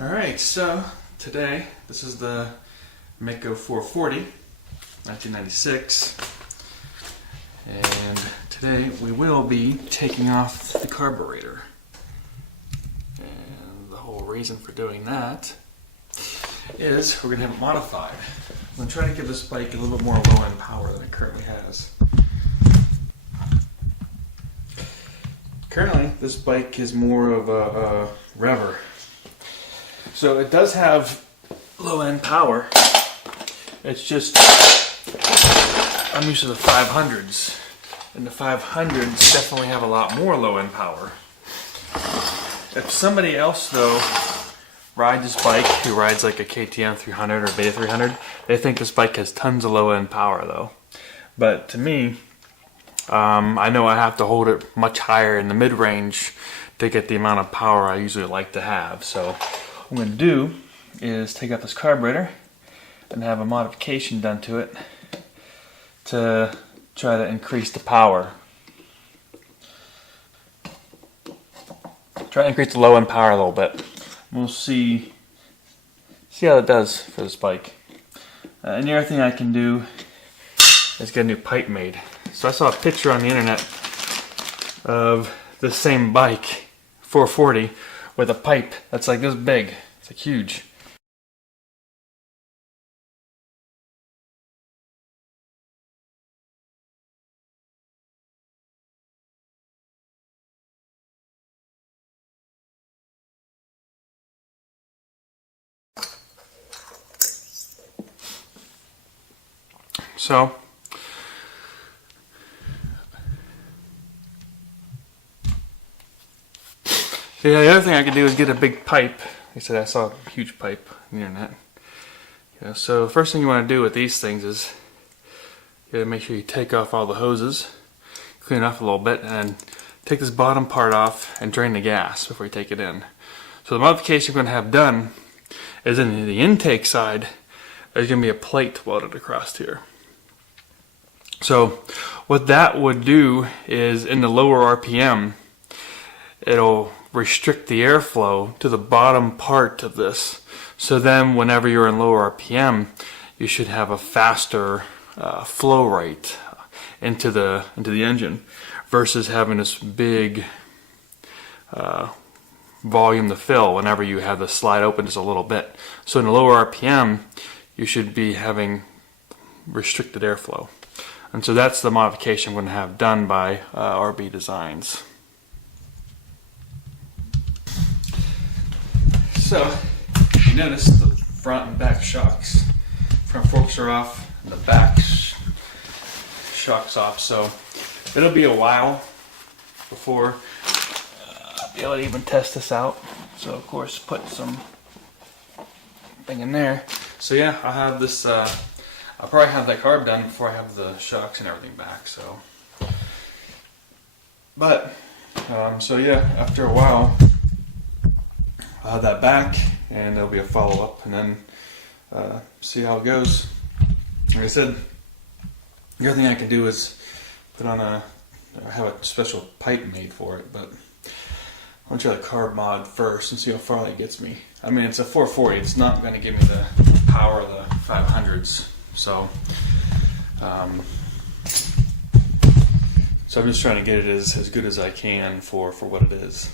Alright, so today, this is the Maicos 440, 1996, and today we will be taking off the carburetor. And the whole reason for doing that is we're going to have it modified. I'm going to try to give this bike a little bit more low-end power than it currently has. Currently, this bike is more of a rever. So it does have low-end power. It's just, I'm used to the 500s. And the 500s definitely have a lot more low-end power. If somebody else, though, rides this bike, who rides like a KTM 300 or Beta 300, they think this bike has tons of low-end power, though. But to me, I know I have to hold it much higher in the mid-range to get the amount of power I usually like to have. So what I'm going to do is take out this carburetor and have a modification done to it to try to increase the power. Try to increase the low-end power a little bit. We'll see how it does for this bike. And the other thing I can do is get a new pipe made. So I saw a picture on the internet of the same bike, 440, with a pipe that's like this big. It's like huge. So yeah, the other thing I could do is get a big pipe. Like I said, I saw a huge pipe on the internet. So the first thing you want to do with these things is you gotta make sure you take off all the hoses, clean it off a little bit, and take this bottom part off and drain the gas before you take it in. So the modification we're going to have done is in the intake side, there's going to be a plate welded across here. So what that would do is in the lower RPM, it'll restrict the airflow to the bottom part of this. So then whenever you're in lower RPM, you should have a faster flow rate into the engine versus having this big volume to fill whenever you have the slide open just a little bit. So in the lower RPM, you should be having restricted airflow. And so that's the modification we're going to have done by RB Designs. So, you notice the front and back shocks. Front forks are off, and the back shocks off. So, it'll be a while before I'll be able to even test this out. So, of course, put some thing in there. So yeah, I'll have this, I'll probably have that carb done before I have the shocks and everything back. So, but, so yeah, after a while, I'll have that back, and there'll be a follow-up, and then see how it goes. Like I said, the other thing I can do is put on have a special pipe made for it, but I'll try the carb mod first and see how far that gets me. I mean, it's a 440, it's not going to give me the power of the 500s, so I'm just trying to get it as good as I can for what it is.